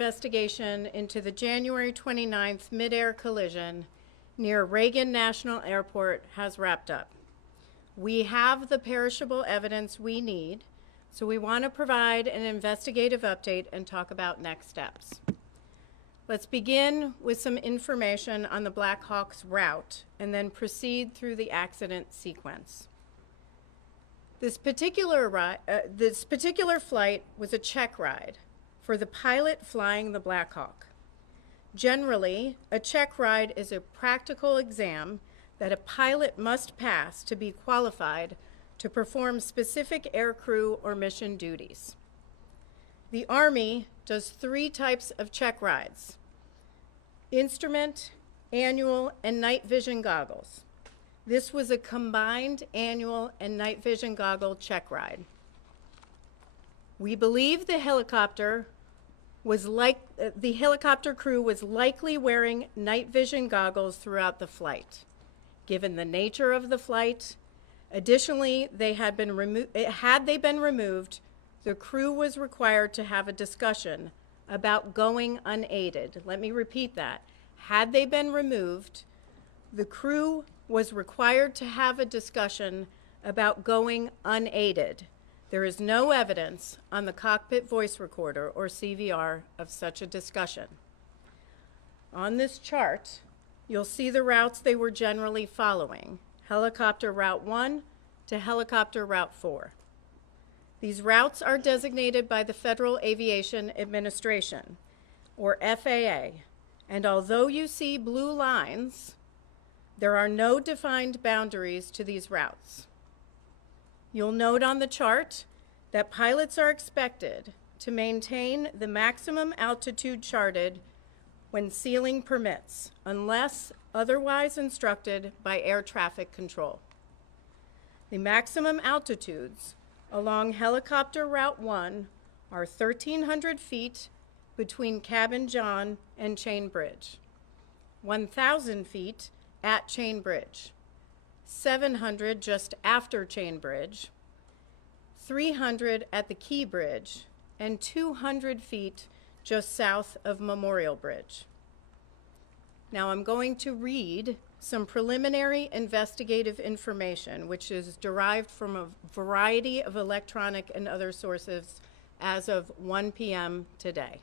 investigation into the January 29th mid-air collision near Reagan National Airport has wrapped up. We have the perishable evidence we need, so we want to provide an investigative update and talk about next steps. Let's begin with some information on the Black Hawk's route and then proceed through the accident sequence. This particular flight was a check ride for the pilot flying the Black Hawk. Generally, a check ride is a practical exam that a pilot must pass to be qualified to perform specific aircrew or mission duties. The Army does 3 types of check rides: instrument, annual, and night vision goggles. This was a combined annual and night vision goggle check ride. We believe the helicopter crew was likely wearing night vision goggles throughout the flight. Given the nature of the flight, additionally, had they been removed, the crew was required to have a discussion about going unaided. Let me repeat that. Had they been removed, the crew was required to have a discussion about going unaided. There is no evidence on the cockpit voice recorder, or CVR, of such a discussion. On this chart, you'll see the routes they were generally following: helicopter route 1 to helicopter route 4. These routes are designated by the Federal Aviation Administration, or FAA, and although you see blue lines, there are no defined boundaries to these routes. You'll note on the chart that pilots are expected to maintain the maximum altitude charted when ceiling permits, unless otherwise instructed by air traffic control. The maximum altitudes along helicopter route 1 are 1,300 feet between Cabin John and Chain Bridge, 1,000 feet at Chain Bridge, 700 just after Chain Bridge, 300 at the Key Bridge, and 200 feet just south of Memorial Bridge. Now I'm going to read some preliminary investigative information, which is derived from a variety of electronic and other sources as of 1 p.m. today.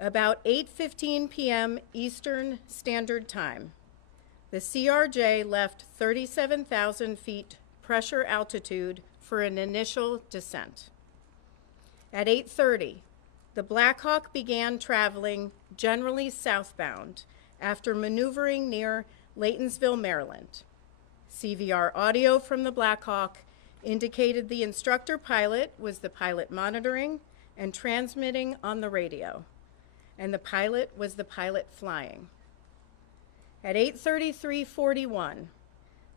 About 8:15 p.m. Eastern Standard Time, the CRJ left 37,000 feet pressure altitude for an initial descent. At 8:30, the Black Hawk began traveling generally southbound after maneuvering near Laytonsville, Maryland. CVR audio from the Black Hawk indicated the instructor pilot was the pilot monitoring and transmitting on the radio, and the pilot was the pilot flying. At 8:33:41,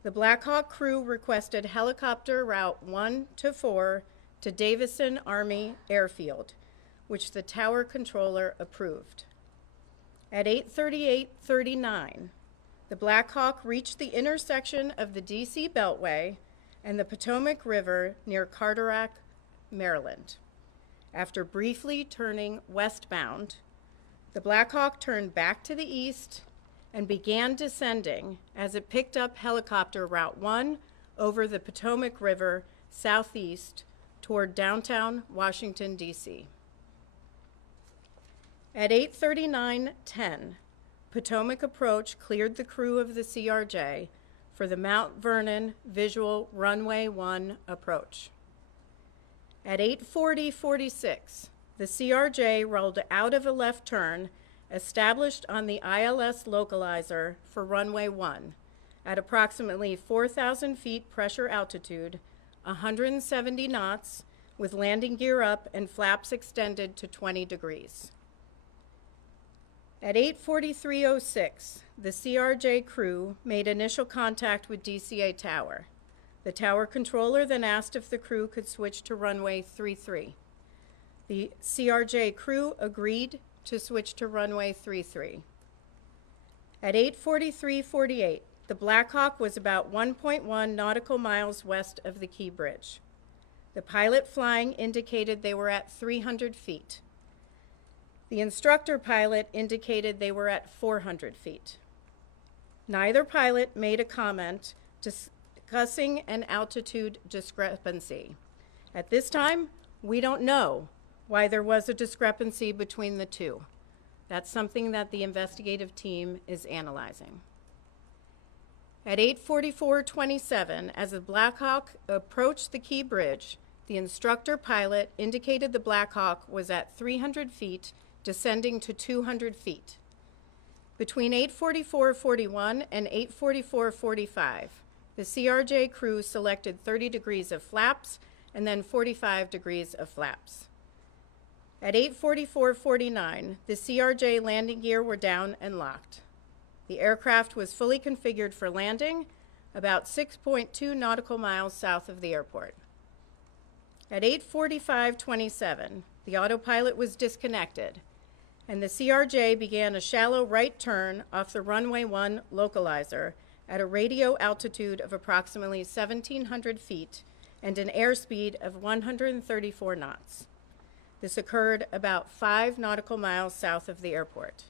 the Black Hawk crew requested helicopter route 1 to 4 to Davison Army Airfield, which the tower controller approved. At 8:38:39, the Black Hawk reached the intersection of the DC Beltway and the Potomac River near Carteret, Maryland. After briefly turning westbound, the Black Hawk turned back to the east and began descending as it picked up helicopter route 1 over the Potomac River southeast toward downtown Washington, D.C. At 8:39:10, Potomac approach cleared the crew of the CRJ for the Mount Vernon Visual Runway 1 approach. At 8:40:46, the CRJ rolled out of a left turn established on the ILS localizer for runway 1 at approximately 4,000 feet pressure altitude, 170 knots, with landing gear up and flaps extended to 20 degrees. At 8:43:06, the CRJ crew made initial contact with DCA Tower. The tower controller then asked if the crew could switch to runway 33. The CRJ crew agreed to switch to runway 33. At 8:43:48, the Black Hawk was about 1.1 nautical miles west of the Key Bridge. The pilot flying indicated they were at 300 feet. The instructor pilot indicated they were at 400 feet. Neither pilot made a comment discussing an altitude discrepancy. At this time, we don't know why there was a discrepancy between the two. That's something that the investigative team is analyzing. At 8:44:27, as the Black Hawk approached the Key Bridge, the instructor pilot indicated the Black Hawk was at 300 feet, descending to 200 feet. Between 8:44:41 and 8:44:45, the CRJ crew selected 30 degrees of flaps and then 45 degrees of flaps. At 8:44:49, the CRJ landing gear were down and locked. The aircraft was fully configured for landing about 6.2 nautical miles south of the airport. At 8:45:27, the autopilot was disconnected, and the CRJ began a shallow right turn off the runway 1 localizer at a radio altitude of approximately 1,700 feet and an airspeed of 134 knots. This occurred about 5 nautical miles south of the airport.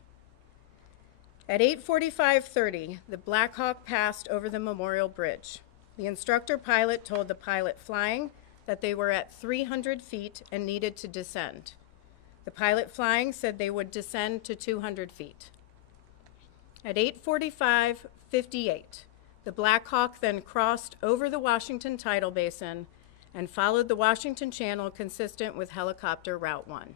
At 8:45:30, the Black Hawk passed over the Memorial Bridge. The instructor pilot told the pilot flying that they were at 300 feet and needed to descend. The pilot flying said they would descend to 200 feet. At 8:45:58, the Black Hawk then crossed over the Washington Tidal Basin and followed the Washington Channel consistent with helicopter Route 1.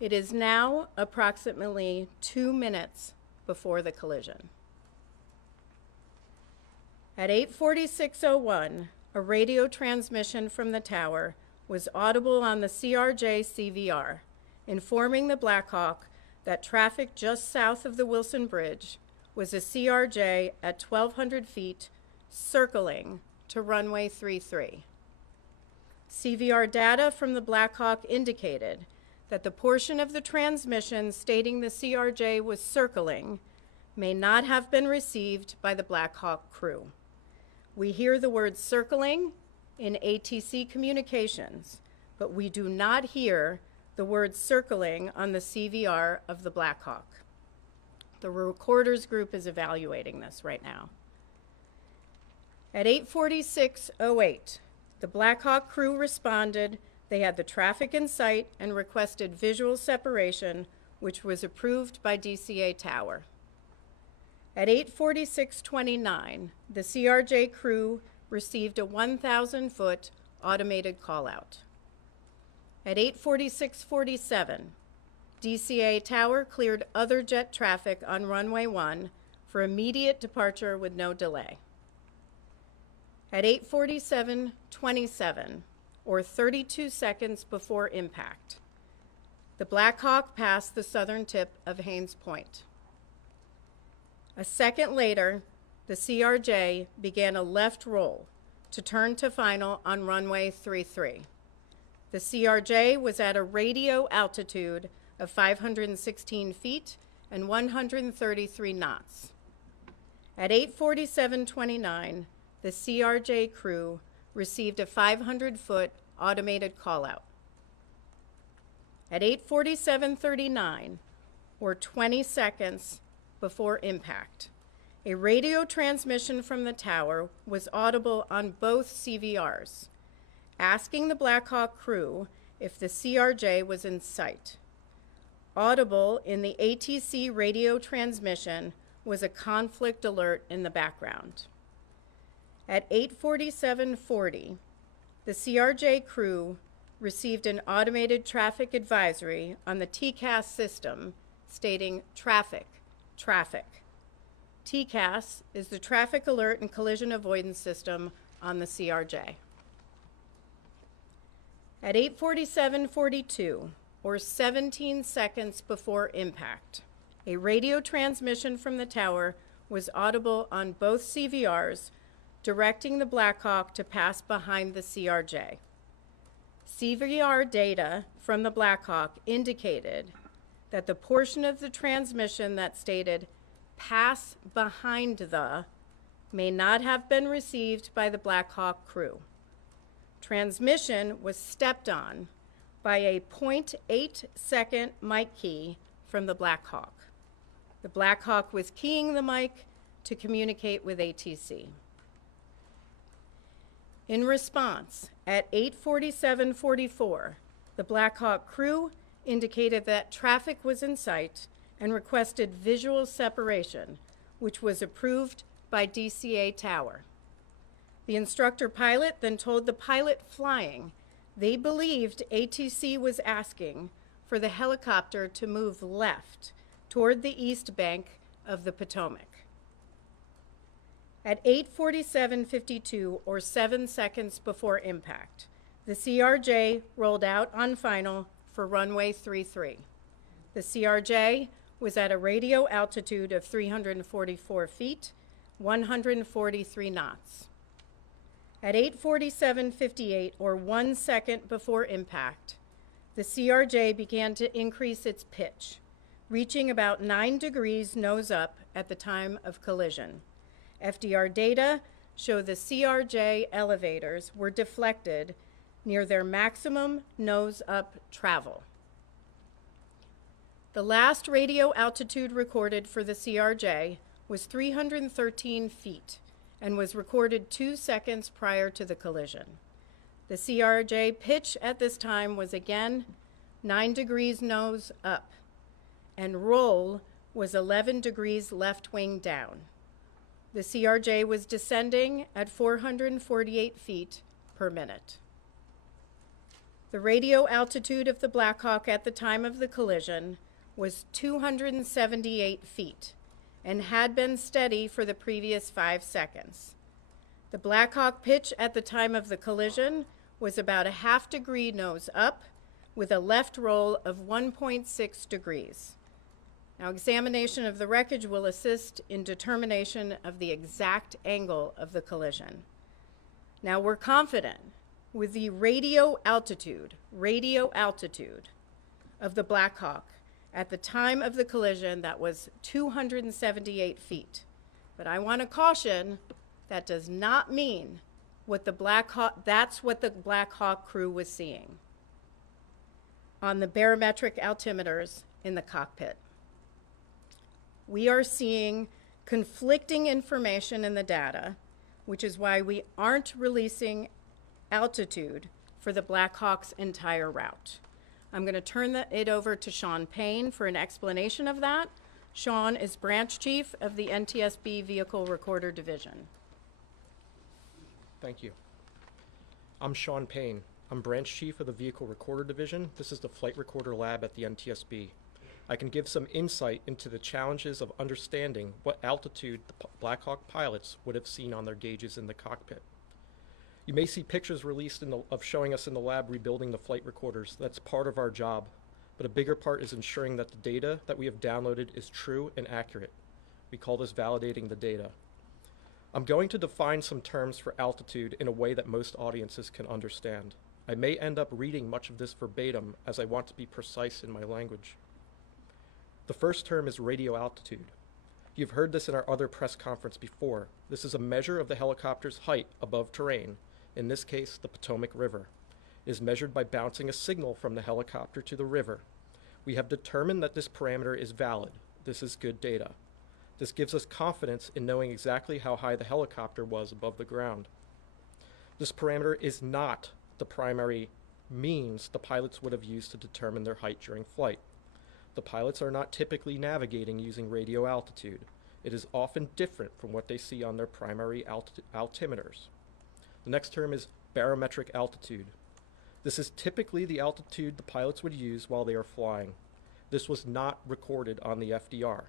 It is now approximately 2 minutes before the collision. At 8:46:01, a radio transmission from the tower was audible on the CRJ CVR, informing the Black Hawk that traffic just south of the Wilson Bridge was a CRJ at 1,200 feet circling to runway 33. CVR data from the Black Hawk indicated that the portion of the transmission stating the CRJ was circling may not have been received by the Black Hawk crew. We hear the word circling in ATC communications, but we do not hear the word circling on the CVR of the Black Hawk. The recorders group is evaluating this right now. At 8:46:08, the Black Hawk crew responded. They had the traffic in sight and requested visual separation, which was approved by DCA Tower. At 8:46:29, the CRJ crew received a 1,000-foot automated call-out. At 8:46:47, DCA Tower cleared other jet traffic on runway 1 for immediate departure with no delay. At 8:47:27, or 32 seconds before impact, the Black Hawk passed the southern tip of Haines Point. A second later, the CRJ began a left roll to turn to final on runway 33. The CRJ was at a radio altitude of 516 feet and 133 knots. At 8:47:29, the CRJ crew received a 500-foot automated call-out. At 8:47:39, or 20 seconds before impact, a radio transmission from the tower was audible on both CVRs, asking the Black Hawk crew if the CRJ was in sight. Audible in the ATC radio transmission was a conflict alert in the background. At 8:47:40, the CRJ crew received an automated traffic advisory on the TCAS system stating traffic, traffic. TCAS is the Traffic Alert and Collision Avoidance System on the CRJ. At 8:47:42, or 17 seconds before impact, a radio transmission from the tower was audible on both CVRs, directing the Black Hawk to pass behind the CRJ. CVR data from the Black Hawk indicated that the portion of the transmission that stated pass behind the may not have been received by the Black Hawk crew. Transmission was stepped on by a 0.8 second mic key from the Black Hawk. The Black Hawk was keying the mic to communicate with ATC. In response, at 8:47:44, the Black Hawk crew indicated that traffic was in sight and requested visual separation, which was approved by DCA Tower. The instructor pilot then told the pilot flying they believed ATC was asking for the helicopter to move left toward the east bank of the Potomac. At 8:47:52, or 7 seconds before impact, the CRJ rolled out on final for runway 33. The CRJ was at a radio altitude of 344 feet, 143 knots. At 8:47:58, or 1 second before impact, the CRJ began to increase its pitch, reaching about 9 degrees nose up at the time of collision. FDR data show the CRJ elevators were deflected near their maximum nose up travel. The last radio altitude recorded for the CRJ was 313 feet and was recorded 2 seconds prior to the collision. The CRJ pitch at this time was again 9 degrees nose up, and roll was 11 degrees left wing down. The CRJ was descending at 448 feet per minute. The radio altitude of the Black Hawk at the time of the collision was 278 feet and had been steady for the previous 5 seconds. The Black Hawk pitch at the time of the collision was about a half degree nose up with a left roll of 1.6 degrees. Now, examination of the wreckage will assist in determination of the exact angle of the collision. Now, we're confident with the radio altitude of the Black Hawk at the time of the collision that was 278 feet. But I want to caution, that does not mean that's what the Black Hawk crew was seeing on the barometric altimeters in the cockpit. We are seeing conflicting information in the data, which is why we aren't releasing altitude for the Black Hawk's entire route. I'm going to turn it over to Sean Payne for an explanation of that. Sean is branch chief of the NTSB Vehicle Recorder Division. Thank you. I'm Sean Payne. I'm branch chief of the Vehicle Recorder Division. This is the flight recorder lab at the NTSB. I can give some insight into the challenges of understanding what altitude the Black Hawk pilots would have seen on their gauges in the cockpit. You may see pictures released of showing us in the lab rebuilding the flight recorders. That's part of our job, but a bigger part is ensuring that the data that we have downloaded is true and accurate. We call this validating the data. I'm going to define some terms for altitude in a way that most audiences can understand. I may end up reading much of this verbatim as I want to be precise in my language. The first term is radio altitude. You've heard this in our other press conference before. This is a measure of the helicopter's height above terrain, in this case, the Potomac River. It is measured by bouncing a signal from the helicopter to the river. We have determined that this parameter is valid. This is good data. This gives us confidence in knowing exactly how high the helicopter was above the ground. This parameter is not the primary means the pilots would have used to determine their height during flight. The pilots are not typically navigating using radio altitude. It is often different from what they see on their primary altimeters. The next term is barometric altitude. This is typically the altitude the pilots would use while they are flying. This was not recorded on the FDR.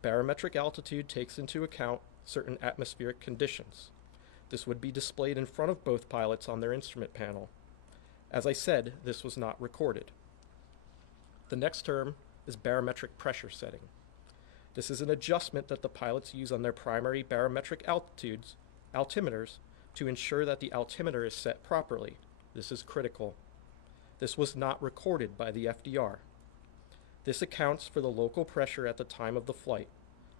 Barometric altitude takes into account certain atmospheric conditions. This would be displayed in front of both pilots on their instrument panel. As I said, this was not recorded. The next term is barometric pressure setting. This is an adjustment that the pilots use on their primary barometric altimeters to ensure that the altimeter is set properly. This is critical. This was not recorded by the FDR. This accounts for the local pressure at the time of the flight.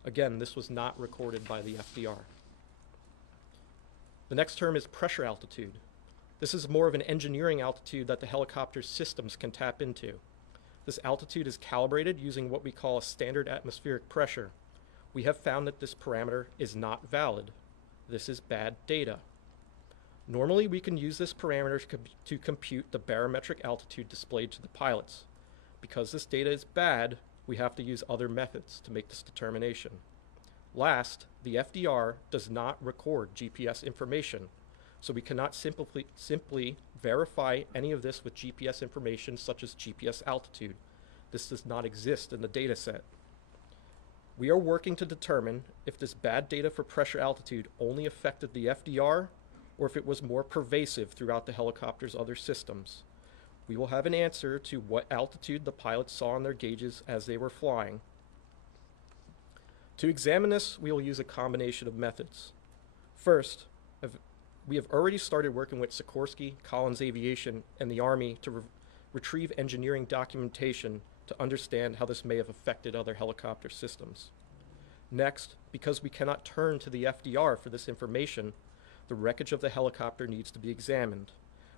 Again, this was not recorded by the FDR. The next term is pressure altitude. This is more of an engineering altitude that the helicopter's systems can tap into. This altitude is calibrated using what we call a standard atmospheric pressure. We have found that this parameter is not valid. This is bad data. Normally, we can use this parameter to compute the barometric altitude displayed to the pilots. Because this data is bad, we have to use other methods to make this determination. Last, the FDR does not record GPS information, so we cannot simply verify any of this with GPS information such as GPS altitude. This does not exist in the data set. We are working to determine if this bad data for pressure altitude only affected the FDR or if it was more pervasive throughout the helicopter's other systems. We will have an answer to what altitude the pilots saw on their gauges as they were flying. To examine this, we will use a combination of methods. First, we have already started working with Sikorsky, Collins Aviation, and the Army to retrieve engineering documentation to understand how this may have affected other helicopter systems. Next, because we cannot turn to the FDR for this information, the wreckage of the helicopter needs to be examined.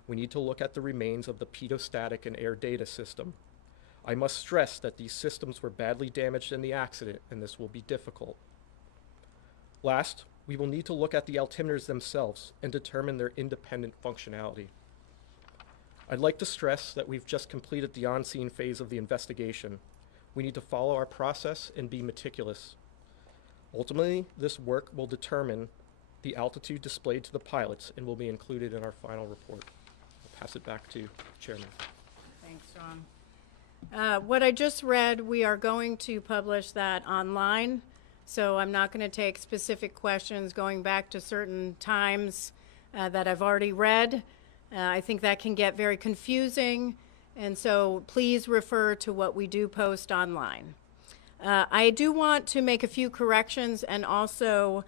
We need to look at the remains of the pedostatic and air data system. I must stress that these systems were badly damaged in the accident, and this will be difficult. Last, we will need to look at the altimeters themselves and determine their independent functionality. I'd like to stress that we've just completed the on-scene phase of the investigation. We need to follow our process and be meticulous. Ultimately, this work will determine the altitude displayed to the pilots and will be included in our final report. I'll pass it back to the Chairman. Thanks, John. What I just read, we are going to publish that online. So I'm not going to take specific questions going back to certain times that I've already read. I think that can get very confusing, and so please refer to what we do post online. I do want to make a few corrections and also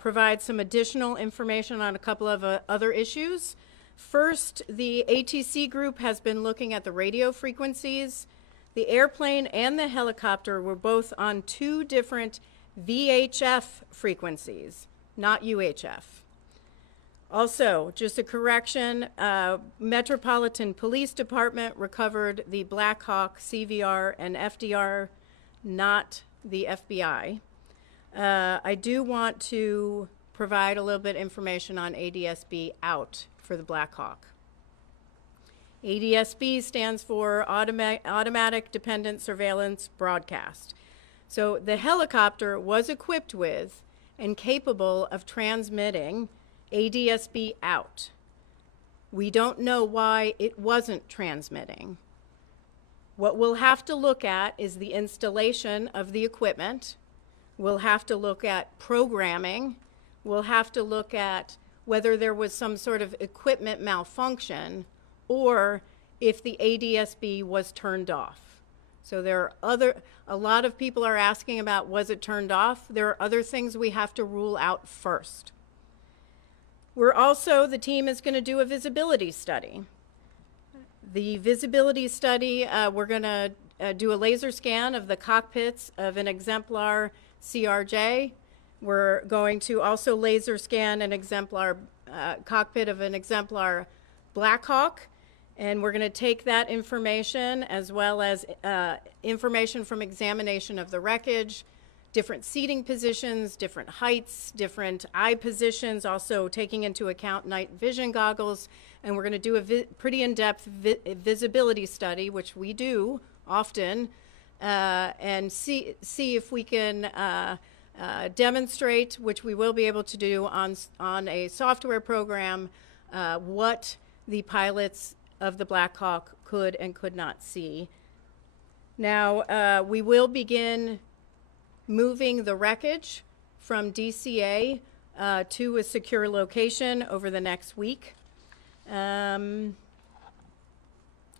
provide some additional information on a couple of other issues. First, the ATC group has been looking at the radio frequencies. The airplane and the helicopter were both on two different VHF frequencies, not UHF. Also, just a correction, Metropolitan Police Department recovered the Black Hawk CVR and FDR, not the FBI. I do want to provide a little bit of information on ADSB out for the Black Hawk. ADSB stands for Automatic Dependent Surveillance Broadcast. So the helicopter was equipped with and capable of transmitting ADSB out. We don't know why it wasn't transmitting. What we'll have to look at is the installation of the equipment. We'll have to look at programming. We'll have to look at whether there was some sort of equipment malfunction or if the ADSB was turned off. So there are a lot of people are asking about, was it turned off? There are other things we have to rule out first. The team is going to do a visibility study. The visibility study, we're going to do a laser scan of the cockpits of an exemplar CRJ. We're going to also laser scan an exemplar cockpit of an exemplar Black Hawk. And we're going to take that information as well as information from examination of the wreckage, different seating positions, different heights, different eye positions, also taking into account night vision goggles. And we're going to do a pretty in-depth visibility study, which we do often, and see if we can demonstrate, which we will be able to do on a software program, what the pilots of the Black Hawk could and could not see. Now, we will begin moving the wreckage from DCA to a secure location over the next week. And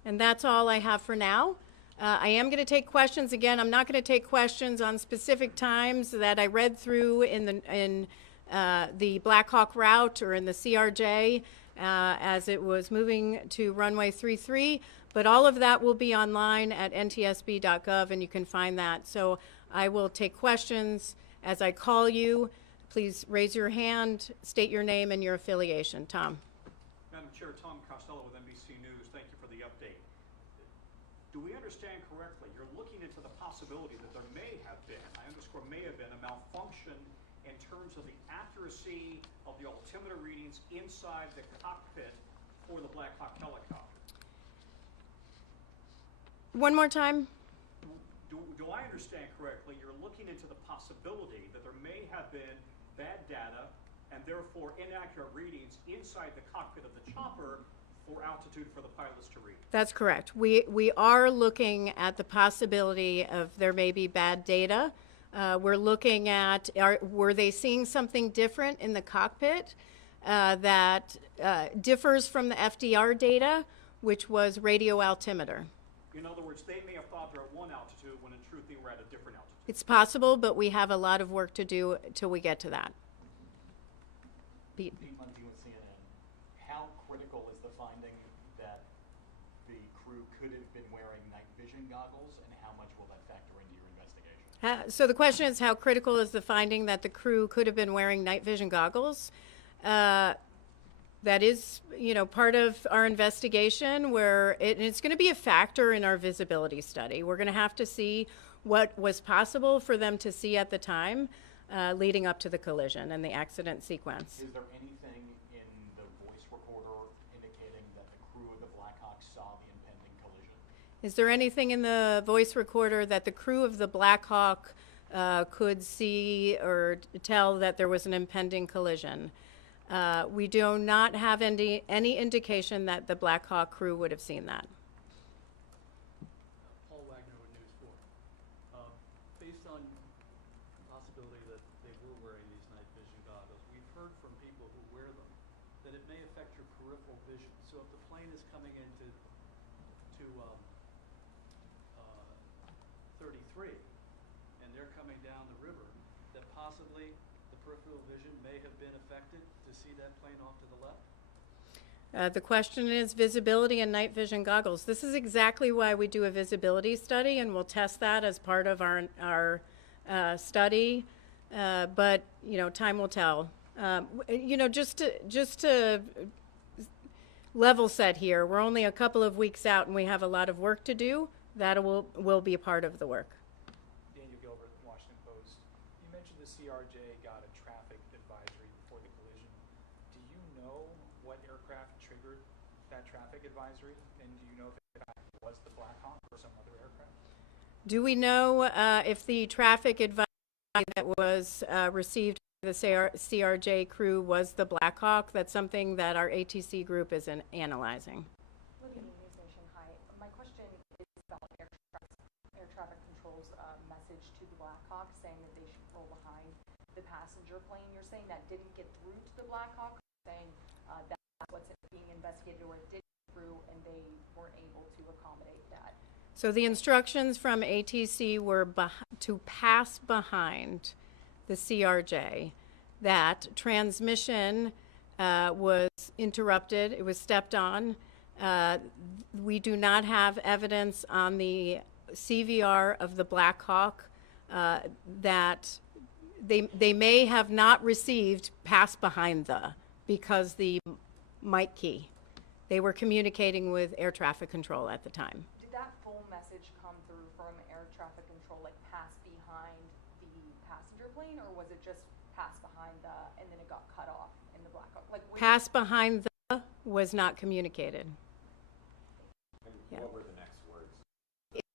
that's all I have for now. I am going to take questions. Again, I'm not going to take questions on specific times that I read through in the Black Hawk route or in the CRJ as it was moving to runway 33, but all of that will be online at ntsb.gov, and you can find that. So I will take questions as I call you. Please raise your hand, state your name and your affiliation. Tom. Madam Madam Chair, Tom Costello with NBC News. Thank you for the update. Do we understand correctly, you're looking into the possibility that there may have been, I underscore may have been, a malfunction in terms of the accuracy of the altimeter readings inside the cockpit for the Black Hawk helicopter? One more time. Do I understand correctly, you're looking into the possibility that there may have been bad data and therefore inaccurate readings inside the cockpit of the chopper for altitude for the pilots to read? That's correct. We are looking at the possibility of there may be bad data. We're looking at, were they seeing something different in the cockpit that differs from the FDR data, which was radio altimeter? In other words, they may have thought they're at one altitude when in truth they were at a different altitude. It's possible, but we have a lot of work to do till we get to that. Pete. Pete Mundy with CNN. How critical is the finding that the crew could have been wearing night vision goggles, and how much will that factor into your investigation? So the question is, how critical is the finding that the crew could have been wearing night vision goggles? That is, part of our investigation, where it's going to be a factor in our visibility study. We're going to have to see what was possible for them to see at the time leading up to the collision and the accident sequence. Is there anything in the voice recorder indicating that the crew of the Blackhawk saw the impending collision? Is there anything in the voice recorder that the crew of the Black Hawk could see or tell that there was an impending collision? We do not have any indication that the Black Hawk crew would have seen that. Paul Wagner with News 4. Based on the possibility that they were wearing these night vision goggles, we've heard from people who wear them that it may affect your peripheral vision. So if the plane is coming into 33 and they're coming down the river, that possibly the peripheral vision may have been affected to see that plane off to the left? The question is visibility and night vision goggles. This is exactly why we do a visibility study, and we'll test that as part of our study. But time will tell. Just to level set here, we're only a couple of weeks out, and we have a lot of work to do. That will be a part of the work. Daniel Gilbert, Washington Post. You mentioned the CRJ got a traffic advisory before the collision. Do you know what aircraft triggered that traffic advisory? And do you know if it was the Black Hawk or some other aircraft? Do we know if the traffic advisory that was received by the CRJ crew was the Black Hawk? That's something that our ATC group is analyzing. Message to the Black Hawk saying that they should roll behind the passenger plane. You're saying that didn't get through to the Black Hawk, saying that's what's being investigated, or it did get through and they weren't able to accommodate that? So the instructions from ATC were to pass behind the CRJ. That transmission was interrupted. It was stepped on. We do not have evidence on the CVR of the Black Hawk that they may have not received pass behind because the mic key. They were communicating with air traffic control at the time. Did that full message come through from air traffic control, like pass behind the passenger plane, or was it just pass behind and then it got cut off in the Black Hawk? Pass behind was not communicated. And what were the next words?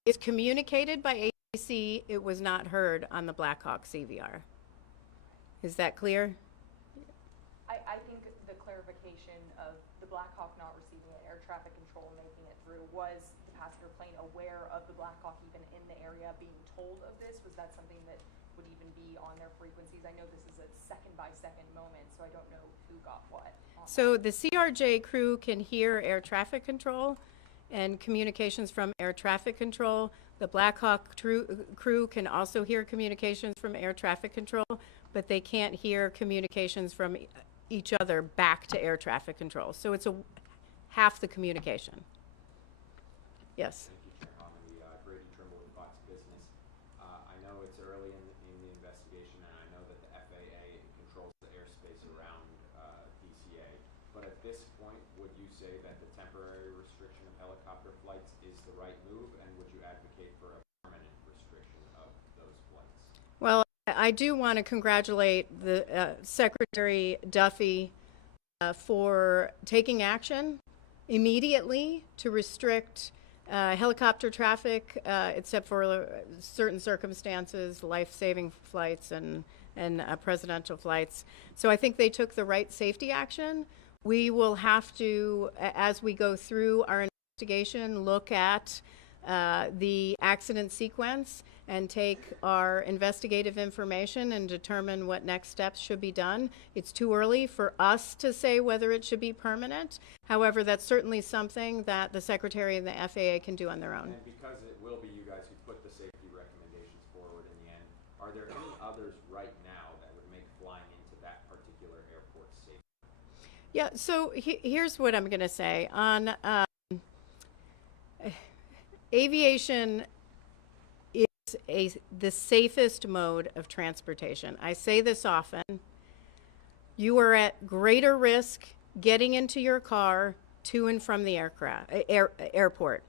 It's communicated by ATC. It was not heard on the Black Hawk CVR. Is that clear? I think the clarification of the Black Hawk not receiving an air traffic control and making it through, was the passenger plane aware of the Black Hawk even in the area being told of this? Was that something that would even be on their frequencies? I know this is a second-by-second moment, so I don't know who got what. So the CRJ crew can hear air traffic control and communications from air traffic control. The Black Hawk crew can also hear communications from air traffic control, but they can't hear communications from each other back to air traffic control. So it's half the communication. Yes. Thank you, Chair Holman. Grady Trimble with Fox Business. I know it's early in the investigation, and I know that the FAA controls the airspace around DCA. But at this point, would you the right move, and would you advocate for a permanent restriction of those flights? Well, I do want to congratulate the Secretary Duffy for taking action immediately to restrict helicopter traffic, except for certain circumstances, life-saving flights and presidential flights. So I think they took the right safety action. We will have to, as we go through our investigation, look at the accident sequence and take our investigative information and determine what next steps should be done. It's too early for us to say whether it should be permanent. However, that's certainly something that the Secretary and the FAA can do on their own. And because it will be you guys who put the safety recommendations forward in the end, are there any others right now that would make flying into that particular airport safe? Yeah, so here's what I'm going to say. On aviation is the safest mode of transportation. I say this often. You are at greater risk getting into your car to and from the airport.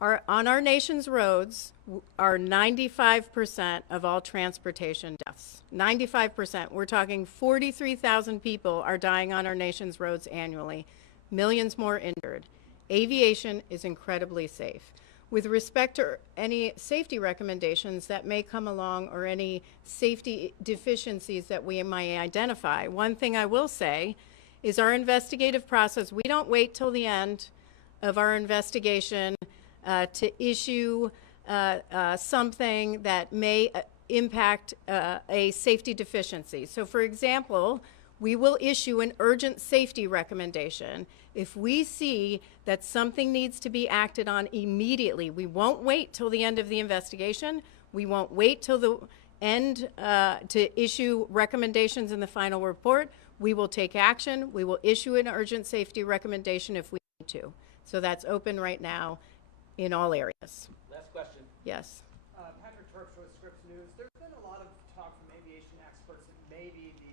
On our nation's roads are 95% of all transportation deaths. 95%. We're talking 43,000 people are dying on our nation's roads annually, millions more injured. Aviation is incredibly safe. With respect to any safety recommendations that may come along or any safety deficiencies that we might identify, one thing I will say is our investigative process, we don't wait till the end of our investigation to issue something that may impact a safety deficiency. So for example, we will issue an urgent safety recommendation if we see that something needs to be acted on immediately. We won't wait till the end of the investigation. We won't wait till the end to issue recommendations in the final report. We will take action. We will issue an urgent safety recommendation if we need to. So that's open right now in all areas. Last question. Yes. Patrick Turks with Scripps News. There's been a lot of talk from aviation experts that maybe the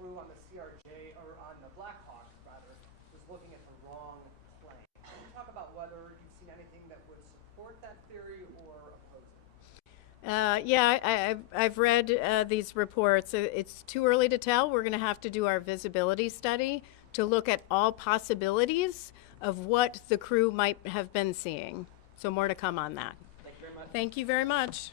crew on the CRJ, or on the Black Hawk, rather, was looking at the wrong plane. Can you talk about whether you've seen anything that would support that theory or oppose it? Yeah, I've read these reports. It's too early to tell. We're going to have to do our visibility study to look at all possibilities of what the crew might have been seeing. So more to come on that. Thank you very much. Thank you very much.